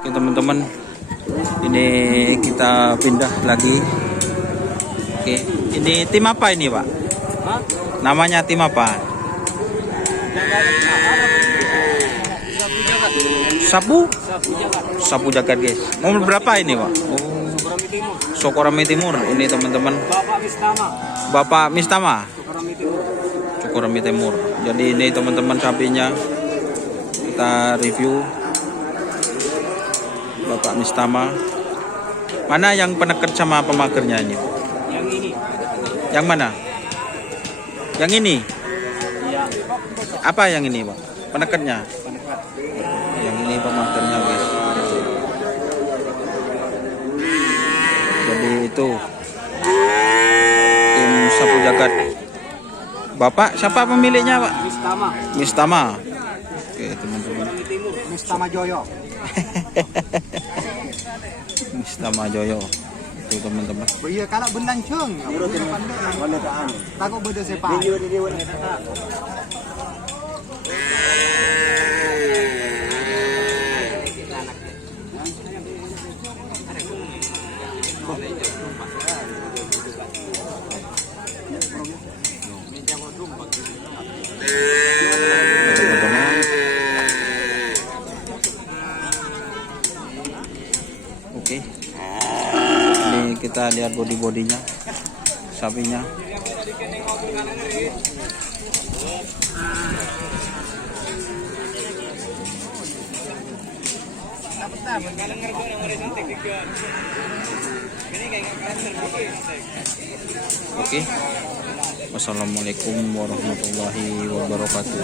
Oke teman-teman, ini kita pindah lagi. Oke, ini tim apa ini Pak? Namanya tim apa? Sapu jagat guys. Nomor berapa ini Pak? Oh, Sokorami Timur. Ini teman-teman. Bapak Mistama. Sokorami Timur. Jadi ini teman-teman sapinya kita review. Bapak Mistama. Mana yang peneket sama pemagernya ini? Yang ini. Yang mana? Yang ini? Iya. Apa yang ini Pak? Peneketnya? Penekat. Yang ini pemagernya guys. Jadi itu tim sapu jagat. Bapak siapa pemiliknya Pak? Mistama. Mistama. Oke teman-teman. Mistama Joyo. Mistama Joyo. Itu teman-teman. Iya kalau benang cung. Takut beda sepak. Oke. Ini kita lihat body-bodinya sapinya. Oke. Wassalamualaikum warahmatullahi wabarakatuh.